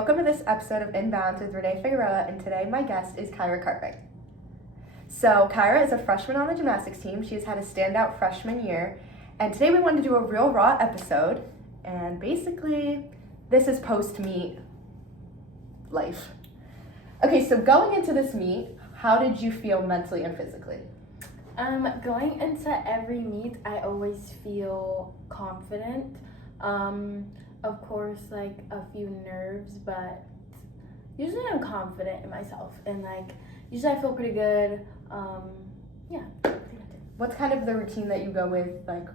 Welcome to this episode of Inbound with Renee Figueroa, and today my guest is Kaira Cartwright. So Kaira is a freshman on the gymnastics team. She has had a standout freshman year, and today we wanted to do a real raw episode, and basically this is post-meet life. Okay, so going into this meet, how did you feel mentally and physically? Going into every meet, I always feel confident. Of course, like a few nerves, but usually I'm confident in myself, and usually I feel pretty good. Yeah. What's kind of the routine that you go with, like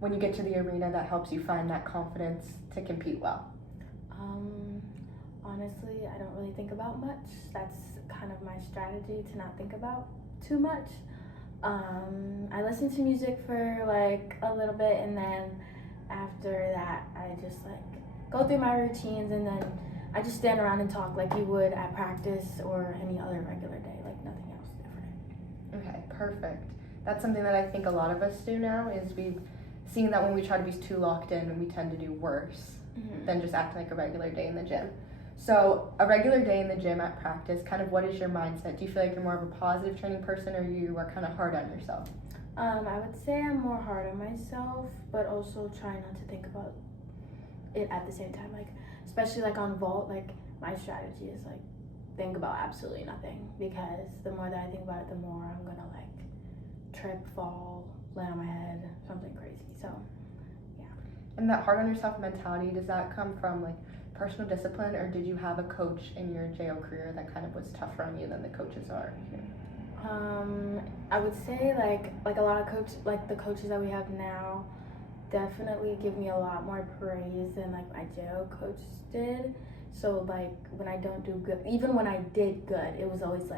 when you get to the arena, that helps you find that confidence to compete well? Honestly, I don't really think about much. That's kind of my strategy, to not think about too much. I listen to music for like a little bit, and then after that I just go through my routines, and then I just stand around and talk like you would at practice or any other regular day, like nothing else different. Okay, perfect. That's something that I think a lot of us do now, is we've seen that when we try to be too locked in, we tend to do worse than just acting like a regular day in the gym. So a regular day in the gym at practice, kind of what is your mindset? Do you feel like you're more of a positive training person, or you are kind of hard on yourself? I would say I'm more hard on myself, but also try not to think about it at the same time. Especially on vault, my strategy is think about absolutely nothing, because the more that I think about it, the more I'm gonna trip, fall, land on my head, something crazy. So yeah. And that hard on yourself mentality, does that come from personal discipline, or did you have a coach in your JO career that kind of was tougher on you than the coaches are here? I would say like a lot of the coaches that we have now definitely give me a lot more praise than my JO coach did. So when I don't do good, even when I did good, it was always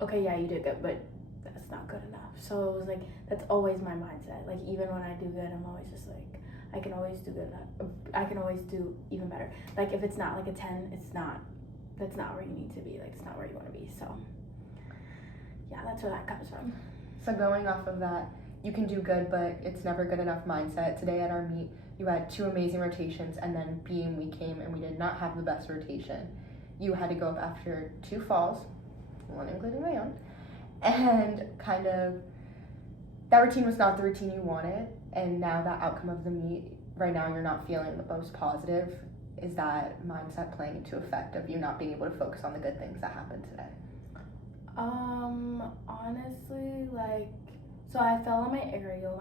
okay, yeah, you did good, but that's not good enough. So it was that's always my mindset. Even when I do good, I'm always just I can always do good. I can always do even better. If it's not a 10, that's not where you need to be. It's not where you want to be. So yeah, that's where that comes from. So going off of that, you can do good, but it's never good enough mindset. Today at our meet, you had 2 amazing rotations, and then we came and we did not have the best rotation. You had to go up after 2 falls, one including my own, and kind of that routine was not the routine you wanted, and now that outcome of the meet, right now you're not feeling the most positive. Is that mindset playing into effect of you not being able to focus on the good things that happened today? Honestly, so I fell on my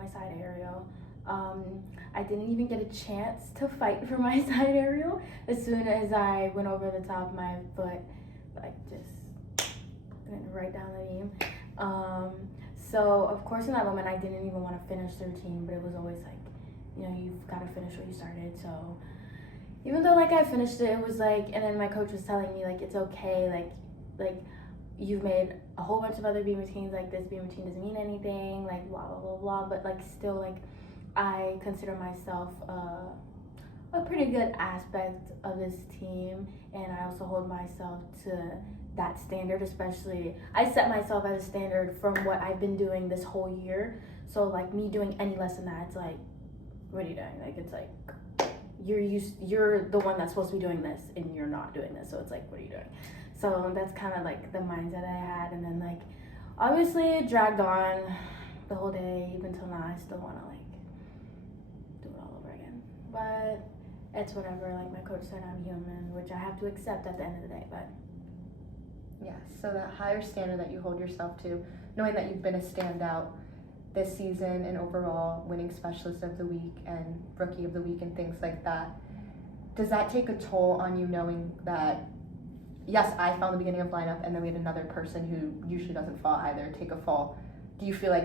side aerial. I didn't even get a chance to fight for my side aerial. As soon as I went over the top, my foot just went right down the beam. So of course in that moment I didn't even want to finish the routine, but it was always you've got to finish what you started. So even though I finished it, it was and then my coach was telling me it's okay, you've made a whole bunch of other beam routines, this beam routine doesn't mean anything, blah blah blah blah, but still I consider myself a pretty good aspect of this team, and I also hold myself to that standard. Especially I set myself as a standard from what I've been doing this whole year. So me doing any less than that, it's what are you doing? It's you're the one that's supposed to be doing this, and you're not doing this, so it's what are you doing? So that's kind of the mindset I had, and then obviously it dragged on the whole day, even till now. I still want to do it all over again, but it's whatever. My coach said, I'm human, which I have to accept at the end of the day. But yes, so that higher standard that you hold yourself to, knowing that you've been a standout this season and overall winning specialist of the week and rookie of the week and things like that, does that take a toll on you, knowing that yes, I fell in the beginning of lineup, and then we had another person who usually doesn't fall either take a fall? Do you feel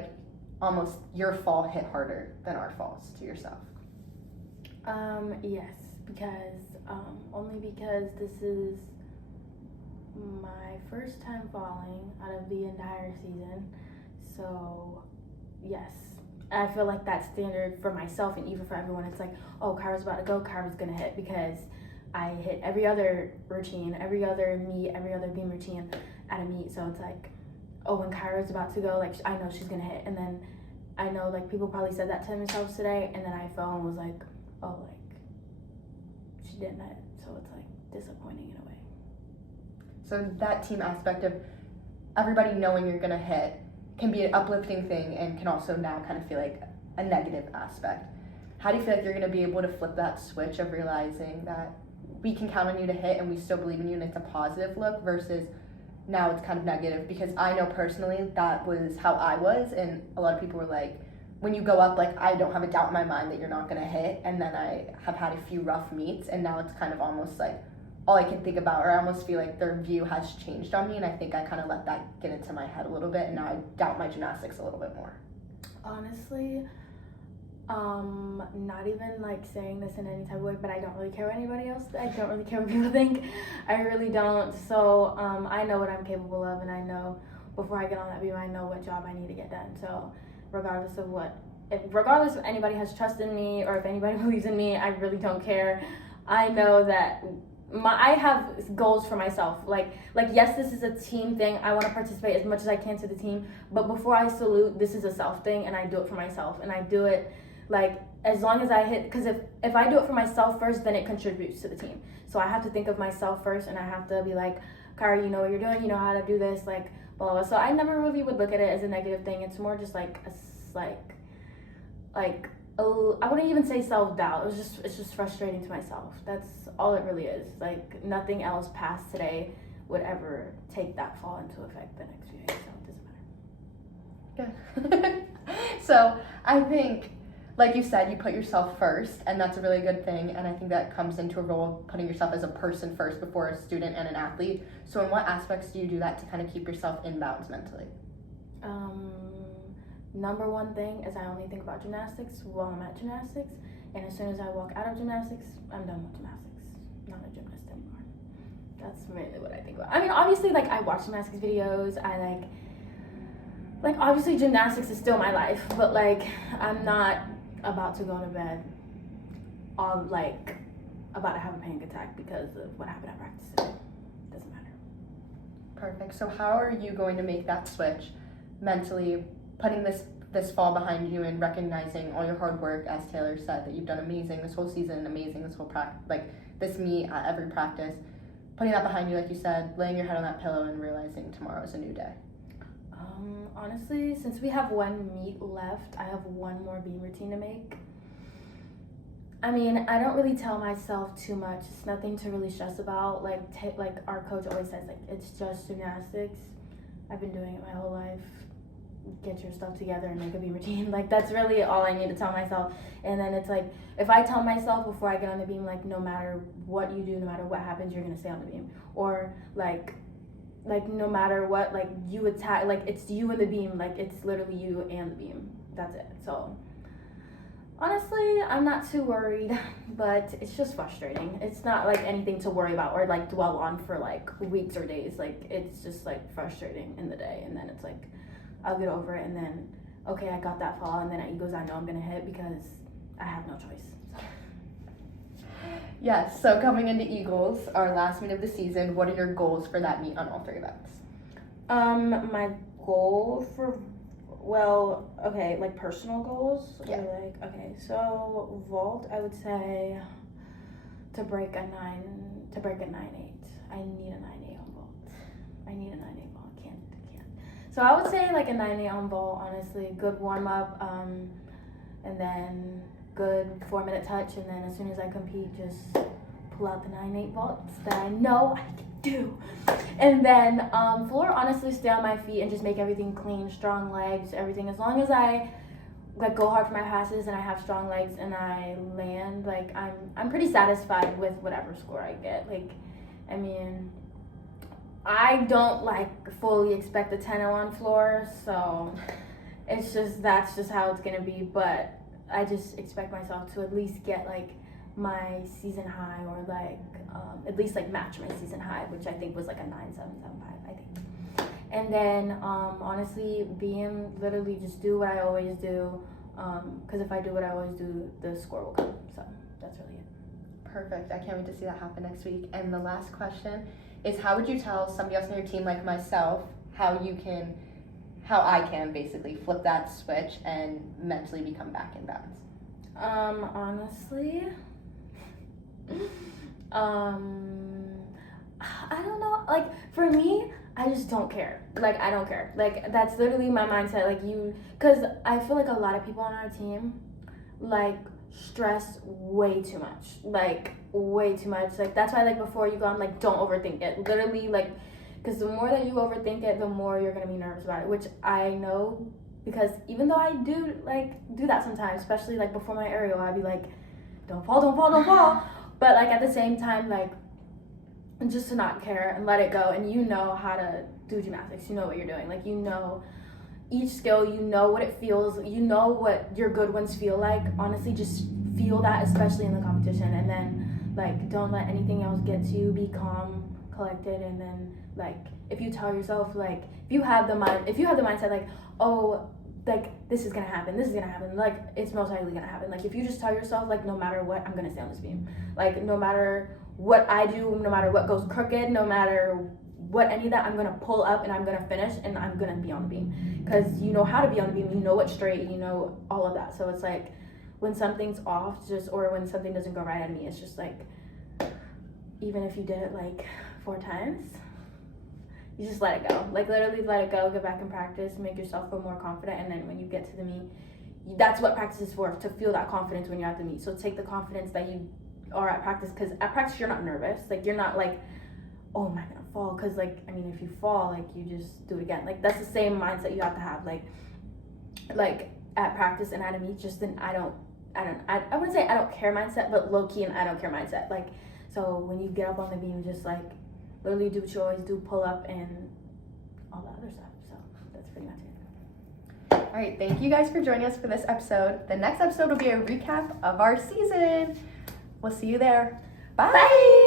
almost your fall hit harder than our falls to yourself? Yes, because only because this is my first time falling out of the entire season. So yes, I feel that standard for myself, and even for everyone, it's oh, Kaira's about to go, Kaira's gonna hit, because I hit every other routine, every other meet, every other beam routine at a meet. So it's oh, when Kaira's about to go, I know she's gonna hit. And then I know people probably said that to themselves today, and then I fell and was oh, she didn't hit. So it's like disappointing in a way. So that team aspect of everybody knowing you're gonna hit can be an uplifting thing and can also now kind of feel like a negative aspect. How do you feel like you're gonna be able to flip that switch of realizing that we can count on you to hit and we still believe in you and it's a positive look versus now it's kind of negative? Because I know personally that was how I was, and a lot of people were like, when you go up, like, I don't have a doubt in my mind that you're not gonna hit, and then I have had a few rough meets, and now it's kind of almost like all I can think about, or I almost feel like their view has changed on me, and I think I kind of let that get into my head a little bit, and now I doubt my gymnastics a little bit more. Honestly, not even like saying this in any type of way, but I don't really care what anybody else, I don't really care what people think. I really don't. So I know what I'm capable of, and I know before I get on that beam, I know what job I need to get done. So regardless if anybody has trust in me or if anybody believes in me, I really don't care. I know that I have goals for myself. Like yes, this is a team thing. I want to participate as much as I can to the team, but before I salute, this is a self thing, and I do it for myself, and I do it like as long as I hit, because if I do it for myself first, then it contributes to the team. So I have to think of myself first, and I have to be like, Kaira, you know what you're doing, you know how to do this, like blah blah. So I never really would look at it as a negative thing. It's more just like I wouldn't even say self-doubt. It's just frustrating to myself. That's all it really is. Like nothing else past today would ever take that fall into effect the next few days. So it doesn't matter. Good. So I think, like you said, you put yourself first, and that's a really good thing, and I think that comes into a role of putting yourself as a person first before a student and an athlete. So in what aspects do you do that to kind of keep yourself in bounds mentally? Number one thing is I only think about gymnastics while I'm at gymnastics, and as soon as I walk out of gymnastics, I'm done with gymnastics. Not a gymnast anymore. That's really what I think about. I mean, obviously, like, I watch gymnastics videos. I like obviously gymnastics is still my life, but like I'm not about to go to bed all like about to have a panic attack because of what happened at practice today. Doesn't matter. Perfect. So how are you going to make that switch mentally, putting this fall behind you and recognizing all your hard work, as Taylor said, that you've done amazing this whole season, amazing this whole this meet at every practice, putting that behind you, like you said, laying your head on that pillow and realizing tomorrow is a new day? Honestly, since we have one meet left, I have one more beam routine to make. I mean, I don't really tell myself too much. It's nothing to really stress about. Like our coach always says, like, it's just gymnastics. I've been doing it my whole life. Get your stuff together and make a beam routine. Like, that's really all I need to tell myself. And then it's like, if I tell myself before I get on the beam, like, no matter what you do, no matter what happens, you're gonna stay on the beam. Or like no matter what, like, you attack, like, it's you and the beam, like, it's literally you and the beam. That's it. So honestly, I'm not too worried, but it's just frustrating. It's not like anything to worry about or like dwell on for like weeks or days. Like, it's just like frustrating in the day, and then it's like I'll get over it, and then okay, I got that fall, and then at Eagles I know I'm gonna hit because I have no choice. Yes, so coming into Eagles, our last meet of the season, what are your goals for that meet on all three events? My goal for, well, okay, like personal goals? Yeah. Or like, okay, so vault, I would say to break a 9.8. I need a 9.8 on vault. I need a 9.8 vault. I can't. So I would say like a 9.8 on vault, honestly. Good warm up, and then good 4-minute touch, and then as soon as I compete, just pull out the 9.8 vaults that I know I can do. And then floor, honestly, stay on my feet and just make everything clean, strong legs, everything. As long as I like go hard for my passes and I have strong legs and I land, like I'm pretty satisfied with whatever score I get. Like, I mean, I don't like fully expect a 10-0 on floor, so it's just, that's just how it's gonna be. But I just expect myself to at least get like my season high, or like at least like match my season high, which I think was like a 9.775, I think. And then honestly, being literally just do what I always do, because if I do what I always do, the score will come. So that's really it. Perfect. I can't wait to see that happen next week. And the last question is, how would you tell somebody else on your team like myself how I can basically flip that switch and mentally become back in bounds? Honestly, I don't know. Like, for me, I just don't care. Like, I don't care. Like, that's literally my mindset. Like, because I feel like a lot of people on our team, like, stress way too much. Like, way too much. Like, that's why, like, before you go, I'm like, don't overthink it. Literally, like, because the more that you overthink it, the more you're going to be nervous about it, which I know, because even though I do that sometimes, especially, like, before my aerial, I'd be like, don't fall, don't fall, don't fall. But, like, at the same time, like, just to not care and let it go, and you know how to do gymnastics, you know what you're doing, like, you know each skill, you know what it feels, you know what your good ones feel like. Honestly, just feel that, especially in the competition, and then, like, don't let anything else get to you. Be calm, collected, and then, like, if you tell yourself, like, if you have the mindset, like, oh, like, this is gonna happen, like, it's most likely gonna happen. Like, if you just tell yourself, like, no matter what, I'm gonna stay on this beam, like, no matter what I do, no matter what goes crooked, no matter what any of that, I'm gonna pull up and I'm gonna finish and I'm gonna be on the beam, because you know how to be on the beam, you know what's straight, you know all of that. So it's like, when something's off, or when something doesn't go right on me, it's just like, even if you did it like 4 times, you just let it go. Like, literally let it go, get back in practice, make yourself feel more confident, and then when you get to the meet, that's what practice is for, to feel that confidence when you're at the meet. So take the confidence that you are at practice, because at practice you're not nervous. Like, you're not like, oh, am I gonna fall? Because, like, I mean, if you fall, like, you just do it again. Like, that's the same mindset you have to have. Like at practice and at a meet, just then I wouldn't say I don't care mindset, but low key and I don't care mindset. Like, so when you get up on the beam, just like literally do what you always do, pull up and all that other stuff. So that's pretty much it. All right, thank you guys for joining us for this episode. The next episode will be a recap of our season. We'll see you there. Bye. Bye.